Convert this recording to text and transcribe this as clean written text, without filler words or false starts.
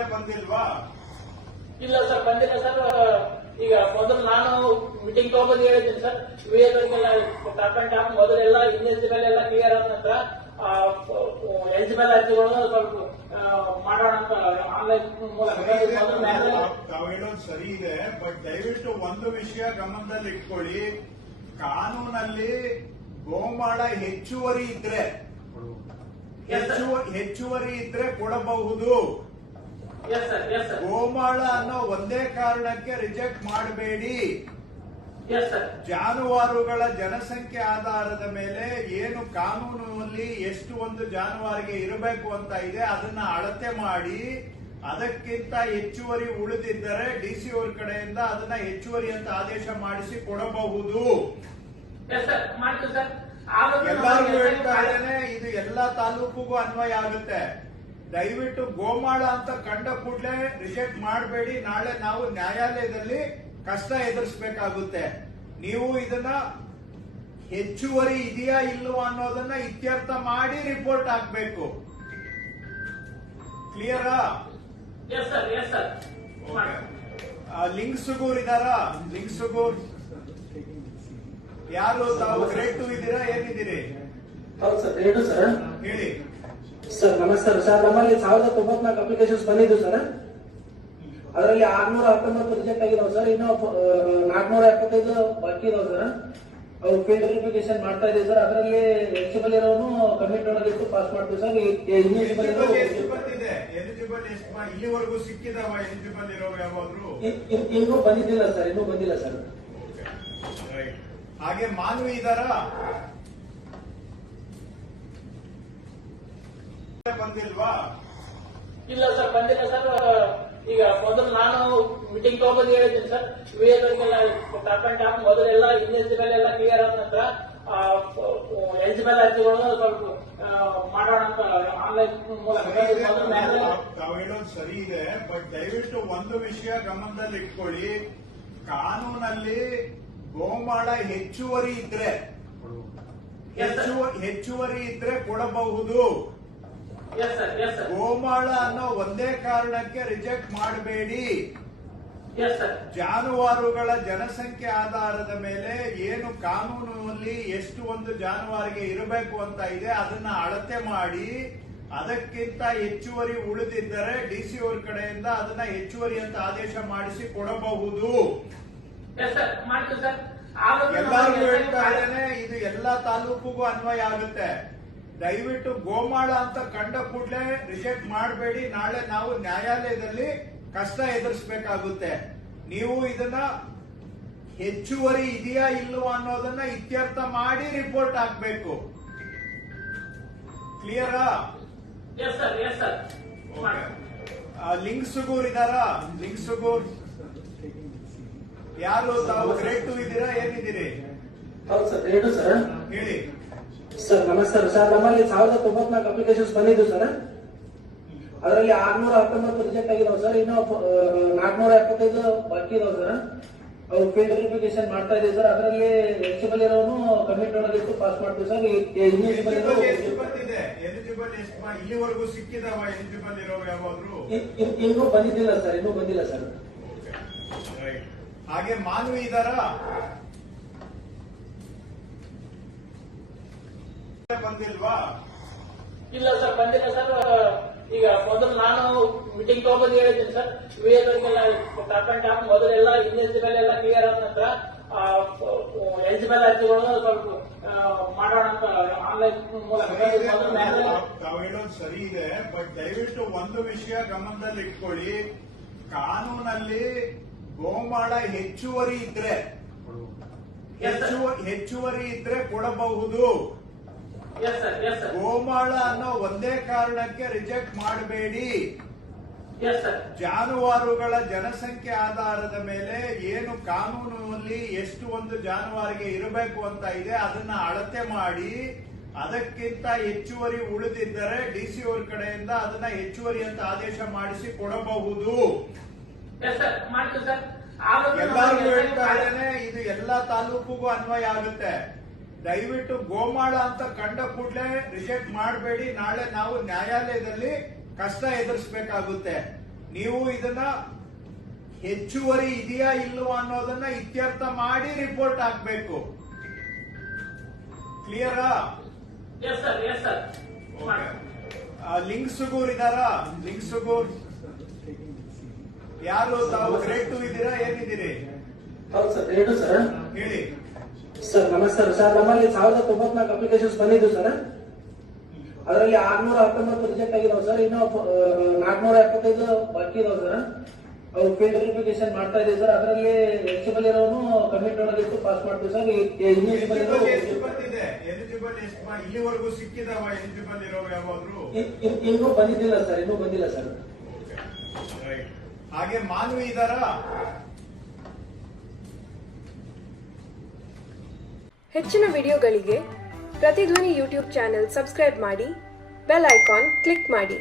ಬಂದಿಲ್ವಾ? ಇಲ್ಲ ಸರ್, ಬಂದಿಲ್ಲ ಸರ್. ಈಗ ಮೊದಲು ನಾನು ಮೀಟಿಂಗ್ ತಗೊಂಡು ಹೇಳಿದ್ದೀನಿ ಸರ್. ವಿಎಲ್ಎಲ್ಲ ಟಾಪ್ ಮೊದಲೆಲ್ಲ ಇನ್ಎಲಿಜಿಬಲ್ ಎಲ್ಲ ಕ್ಲಿಯರ್ ಆದ ನಂತರ ಎಲಿಜಿಬಲ್ ಅರ್ಜಿಗಳು ಸ್ವಲ್ಪ ಮಾಡೋಣ ಅಂತ ಆನ್ಲೈನ್ ಮೂಲಕ ತಾವು ಹೇಳೋದು ಸರಿ ಇದೆ. ಬಟ್ ದಯವಿಟ್ಟು ಒಂದು ವಿಷಯ ಗಮನದಲ್ಲಿ ಇಟ್ಕೊಳ್ಳಿ. ಕಾನೂನಲ್ಲಿ ಗೋಮಾಳ ಹೆಚ್ಚುವರಿ ಇದ್ರೆ ಕೊಡಬಹುದು. ಗೋಮಾಳ ಅನ್ನೋ ಒಂದೇ ಕಾರಣಕ್ಕೆ ರಿಜೆಕ್ಟ್ ಮಾಡಬೇಡಿ. ಜಾನುವಾರುಗಳ ಜನಸಂಖ್ಯೆ ಆಧಾರದ ಮೇಲೆ ಏನು ಕಾನೂನಿನಲ್ಲಿ ಎಷ್ಟು ಒಂದು ಜಾನುವಾರಿಗೆ ಇರಬೇಕು ಅಂತ ಇದೆ ಅದನ್ನ ಅಳತೆ ಮಾಡಿ ಅದಕ್ಕಿಂತ ಹೆಚ್ಚುವರಿ ಉಳಿದಿದ್ದರೆ ಡಿಸಿ ಅವರ ಕಡೆಯಿಂದ ಅದನ್ನ ಹೆಚ್ಚುವರಿ ಅಂತ ಆದೇಶ ಮಾಡಿಸಿ ಕೊಡಬಹುದು. ಎಲ್ಲರಿಗೂ ಹೇಳ್ತಾ ಇದ್ದೇನೆ, ಇದು ಎಲ್ಲಾ ತಾಲೂಕಿಗೂ ಅನ್ವಯ ಆಗುತ್ತೆ. ದಯವಿಟ್ಟು ಗೋಮಾಳ ಅಂತ ಕಂಡ ಕೂಡಲೇ ರಿಜೆಕ್ಟ್ ಮಾಡಬೇಡಿ. ನಾಳೆ ನಾವು ನ್ಯಾಯಾಲಯದಲ್ಲಿ ಕಷ್ಟ ಎದುರಿಸಬೇಕಾಗುತ್ತೆ. ನೀವು ಇದನ್ನ ಹೆಚ್ಚುವರಿ ಇದೆಯಾ ಇಲ್ವಾ ಅನ್ನೋದನ್ನ ಇತ್ಯರ್ಥ ಮಾಡಿ ರಿಪೋರ್ಟ್ ಹಾಕಬೇಕು. ಕ್ಲಿಯರಾ? ಲಿಂಗ್ಸುಗೂರ್ ಇದಾರಾ? ಲಿಂಗ್ಸುಗೂರ್ ಯಾರು? ತಾವು ಗ್ರೇಡ್ 2 ಇದ್ದೀರಾ? ಏನಿದ್ದೀರಿ? ಹೌದು ಸರ್, ಗ್ರೇಡ್ 2 ಸರ್. ಹೇಳಿ ಸರ್. ನಮಸ್ಕಾರ ಸರ್. ನಮ್ಮಲ್ಲಿ 1094 ಅಪ್ಲಿಕೇಶನ್ಸ್ ಬಂದಿದ್ದು ಸರ್. ಅದರಲ್ಲಿ 619 ರಿಜೆಕ್ಟ್ ಆಗಿದಾವೆ ಸರ್. ಇನ್ನು 475 ಬಾಕಿ ಇದಾವೆ ಸರ್. ಅವ್ರು ಫೀಲ್ಡ್ ವೆರಿಫಿಕೇಶನ್ ಮಾಡ್ತಾ ಇದ್ದೀವಿ ಸರ್. ಅದರಲ್ಲಿ ಎಲಿಜಿಬಲ್ ಇರೋನು ಕಮಿಟ್ ನೋಡಲಿಟ್ಟು ಪಾಸ್ ಮಾಡ್ತೀವಿ ಸರ್. ಎಲಿಜಿಬಲ್ ಎಷ್ಟು ಬಂದಿದೆ? ಎಲಿಜಿಬಲ್ ಎಷ್ಟು ಇಲ್ಲಿವರೆಗೂ ಸಿಕ್ಕಿದಾವ? ಎಲಿಜಿಬಲ್ ಇರೋರು ಯಾವಾದ್ರು ಇನ್ನೂ ಬಂದಿದ್ದಿಲ್ಲ ಸರ್. ಇನ್ನೂ ಬಂದಿಲ್ಲ ಸರ್. ಹಾಗೆ ಮಾನವಿ ಇದಾರಾ? ಬಂದಿಲ್ವಾ? ಇಲ್ಲ ಸರ್, ಬಂದಿಲ್ಲ ಸರ್. ಈಗ ಮೊದಲು ನಾನು ಮೀಟಿಂಗ್ ತಗೊಂಡು ಹೇಳಿದ್ದೀನಿ ಸರ್. ವಿಎಲ್ಎಲ್ಲ ಟಾಪ್ ಮೊದಲೆಲ್ಲ ಇನ್ಎಲಿಜಿಬಲ್ ಎಲ್ಲ ಕ್ಲಿಯರ್ ಆದ ನಂತರ ಎಲಿಜಿಬಲ್ ಅರ್ಜಿಗಳು ಸ್ವಲ್ಪ ಮಾಡೋಣ ಅಂತ ಆನ್ಲೈನ್ ಮೂಲಕ ತಾವು ಹೇಳೋದು ಸರಿ ಇದೆ. ಬಟ್ ದಯವಿಟ್ಟು ಒಂದು ವಿಷಯ ಗಮನದಲ್ಲಿ ಇಟ್ಕೊಳ್ಳಿ. ಕಾನೂನಲ್ಲಿ ಗೋಮಾಳ ಹೆಚ್ಚುವರಿ ಇದ್ರೆ ಕೊಡಬಹುದು. ಗೋಮಾಳ ಅನ್ನೋ ಒಂದೇ ಕಾರಣಕ್ಕೆ ರಿಜೆಕ್ಟ್ ಮಾಡಬೇಡಿ. ಜಾನುವಾರುಗಳ ಜನಸಂಖ್ಯೆ ಆಧಾರದ ಮೇಲೆ ಏನು ಕಾನೂನಿನಲ್ಲಿ ಎಷ್ಟು ಒಂದು ಜಾನುವಾರಿಗೆ ಇರಬೇಕು ಅಂತ ಇದೆ ಅದನ್ನ ಅಳತೆ ಮಾಡಿ ಅದಕ್ಕಿಂತ ಹೆಚ್ಚುವರಿ ಉಳಿದಿದ್ದರೆ ಡಿಸಿ ಅವರ ಕಡೆಯಿಂದ ಅದನ್ನ ಹೆಚ್ಚುವರಿ ಅಂತ ಆದೇಶ ಮಾಡಿಸಿ ಕೊಡಬಹುದು. ಎಲ್ಲರಿಗೂ ಹೇಳ್ತಾ ಇದ್ದೇನೆ, ಇದು ಎಲ್ಲಾ ತಾಲೂಕಿಗೂ ಅನ್ವಯ ಆಗುತ್ತೆ. ದಯವಿಟ್ಟು ಗೋಮಾಳ ಅಂತ ಕಂಡ ಕೂಡಲೇ ರಿಜೆಕ್ಟ್ ಮಾಡಬೇಡಿ. ನಾಳೆ ನಾವು ನ್ಯಾಯಾಲಯದಲ್ಲಿ ಕಷ್ಟ ಎದುರಿಸಬೇಕಾಗುತ್ತೆ. ನೀವು ಇದನ್ನ ಹೆಚ್ಚುವರಿ ಇದೆಯಾ ಇಲ್ವಾ ಅನ್ನೋದನ್ನ ಇತ್ಯರ್ಥ ಮಾಡಿ ರಿಪೋರ್ಟ್ ಹಾಕಬೇಕು. ಕ್ಲಿಯರಾ? ಲಿಂಗ್ಸುಗೂರ್ ಇದಾರಾ? ಲಿಂಗ್ಸುಗೂರ್ ಯಾರು? ತಾವು ಗ್ರೇಡ್ 2 ಇದ್ದೀರಾ? ಏನಿದ್ದೀರಿ? ಹೌದು ಸರ್, ಗ್ರೇಡ್ 2 ಸರ್. ಹೇಳಿ ಸರ್. ನಮಸ್ಕಾರ ಸರ್. ನಮ್ಮಲ್ಲಿ 1094 ಅಪ್ಲಿಕೇಶನ್ಸ್ ಬಂದಿದ್ದು ಸರ್. ಅದರಲ್ಲಿ 619 ರಿಜೆಕ್ಟ್ ಆಗಿದಾವೆ ಸರ್. ಇನ್ನು 475 ಬಾಕಿ ಇದಾವೆ ಸರ್. ಅವ್ರು ಫೀಲ್ಡ್ ವೆರಿಫಿಕೇಶನ್ ಮಾಡ್ತಾ ಇದ್ದೀವಿ ಸರ್. ಅದರಲ್ಲಿ ಎಲಿಜಿಬಲ್ ಇರೋನು ಕಮಿಟ್ ನೋಡಲಿಟ್ಟು ಪಾಸ್ ಮಾಡ್ತೀವಿ ಸರ್. ಎಲಿಜಿಬಲ್ ಎಷ್ಟು ಬಂದಿದೆ? ಎಲಿಜಿಬಲ್ ಎಷ್ಟು ಇಲ್ಲಿವರೆಗೂ ಸಿಕ್ಕಿದಾವ? ಎಲಿಜಿಬಲ್ ಇರೋರು ಯಾವಾದ್ರು ಇನ್ನೂ ಬಂದಿದ್ದಿಲ್ಲ ಸರ್. ಇನ್ನೂ ಬಂದಿಲ್ಲ ಸರ್. ಹಾಗೆ ಮಾನವಿ ಇದಾರಾ? ಬಂದಿಲ್ವಾ? ಇಲ್ಲ ಸರ್, ಬಂದಿಲ್ಲ ಸರ್. ಈಗ ಮೊದಲು ನಾನು ಮೀಟಿಂಗ್ ತಗೊಂಡು ಹೇಳಿದ್ದೀನಿ ಸರ್. ವಿಎಲ್ಎಲ್ಲ ಟಾಪ್ ಮೊದಲೆಲ್ಲ ಇನ್ಎಲಿಜಿಬಲ್ ಎಲ್ಲ ಕ್ಲಿಯರ್ ಆದ ನಂತರ ಎಲಿಜಿಬಲ್ ಅರ್ಜಿಗಳು ಸ್ವಲ್ಪ ಮಾಡೋಣ ಅಂತ ಆನ್ಲೈನ್ ಮೂಲಕ ತಾವು ಹೇಳೋದು ಸರಿ ಇದೆ. ಬಟ್ ದಯವಿಟ್ಟು ಒಂದು ವಿಷಯ ಗಮನದಲ್ಲಿ ಇಟ್ಕೊಳ್ಳಿ. ಕಾನೂನಲ್ಲಿ ಗೋಮಾಳ ಹೆಚ್ಚುವರಿ ಇದ್ರೆ ಕೊಡಬಹುದು. ಗೋಮಾಳ ಅನ್ನೋ ಒಂದೇ ಕಾರಣಕ್ಕೆ ರಿಜೆಕ್ಟ್ ಮಾಡಬೇಡಿ. ಜಾನುವಾರುಗಳ ಜನಸಂಖ್ಯೆ ಆಧಾರದ ಮೇಲೆ ಏನು ಕಾನೂನಿನಲ್ಲಿ ಎಷ್ಟು ಒಂದು ಜಾನುವಾರಿಗೆ ಇರಬೇಕು ಅಂತ ಇದೆ ಅದನ್ನ ಅಳತೆ ಮಾಡಿ ಅದಕ್ಕಿಂತ ಹೆಚ್ಚುವರಿ ಉಳಿದಿದ್ದರೆ ಡಿಸಿ ಅವರ ಕಡೆಯಿಂದ ಅದನ್ನ ಹೆಚ್ಚುವರಿ ಅಂತ ಆದೇಶ ಮಾಡಿಸಿ ಕೊಡಬಹುದು. ಎಲ್ಲರಿಗೂ ಹೇಳ್ತಾ ಇದ್ದೇನೆ, ಇದು ಎಲ್ಲಾ ತಾಲೂಕಿಗೂ ಅನ್ವಯ ಆಗುತ್ತೆ. ದಯವಿಟ್ಟು ಗೋಮಾಳ ಅಂತ ಕಂಡ ಕೂಡಲೇ ರಿಜೆಕ್ಟ್ ಮಾಡಬೇಡಿ. ನಾಳೆ ನಾವು ನ್ಯಾಯಾಲಯದಲ್ಲಿ ಕಷ್ಟ ಎದುರಿಸಬೇಕಾಗುತ್ತೆ. ನೀವು ಇದನ್ನ ಹೆಚ್ಚುವರಿ ಇದೆಯಾ ಇಲ್ವಾ ಅನ್ನೋದನ್ನ ಇತ್ಯರ್ಥ ಮಾಡಿ ರಿಪೋರ್ಟ್ ಹಾಕ್ಬೇಕು. ಕ್ಲಿಯರಾ? Yes sir. ಲಿಂಗ್ಸುಗೂರ್ ಇದಾರಾ? ಲಿಂಗ್ಸುಗೂರ್ ಯಾರು? ತಾವು ಗ್ರೇಡ್ 2 ಇದ್ದೀರಾ, ಏನಿದ್ದೀರಿ? ಹೌದು ಸರ್, ರೇಟು ಸರ್. ಹೇಳಿ ಸರ್ ನಮಸ್ಕಾರ ಸರ್. ನಮ್ಮಲ್ಲಿ 1094 ಅಪ್ಲಿಕೇಶನ್ಸ್ ಬಂದಿದ್ದು ಸರ್. ಅದರಲ್ಲಿ 619 ರಿಜೆಕ್ಟ್ ಆಗಿದಾವೆ ಸರ್. ಇನ್ನು 475 ಬಾಕಿ ಇದಾವೆ ಸರ್. ಅವು ಫೀಲ್ಡ್ ವೆರಿಫಿಕೇಶನ್ ಮಾಡ್ತಾ ಇದೀವಿ ಸರ್. ಅದರಲ್ಲಿ ಎಲಿಜಿಬಲ್ ಇರೋನು ಕಮಿಟ್ ಒಳಗಿಟ್ಟು ಪಾಸ್ ಮಾಡ್ತೀವಿ ಸರ್. ಎಲಿಜಿಬಲ್ ಎಷ್ಟು ಬಂದಿದೆ? ಎಲಿಜಿಬಲ್ ಎಷ್ಟು ಇಲ್ಲಿವರೆಗೂ ಸಿಕ್ಕಿದಾವ? ಎಲಿಜಿಬಲ್ ಇರೋ ಯಾವಾದ್ರು ಇನ್ನೂ ಬಂದಿಲ್ಲ ಸರ್. ರೈಟ್. ಹಾಗೆ ಮಾನವಿ ಇದಾರಾ? ಹೆಚ್ಚಿನ ವಿಡಿಯೋಗಳಿಗೆ ಪ್ರತಿಧ್ವನಿ ಯೂಟ್ಯೂಬ್ ಚಾನೆಲ್ ಸಬ್ಸ್ಕ್ರೈಬ್ ಮಾಡಿ, ಬೆಲ್ ಐಕಾನ್ ಕ್ಲಿಕ್ ಮಾಡಿ.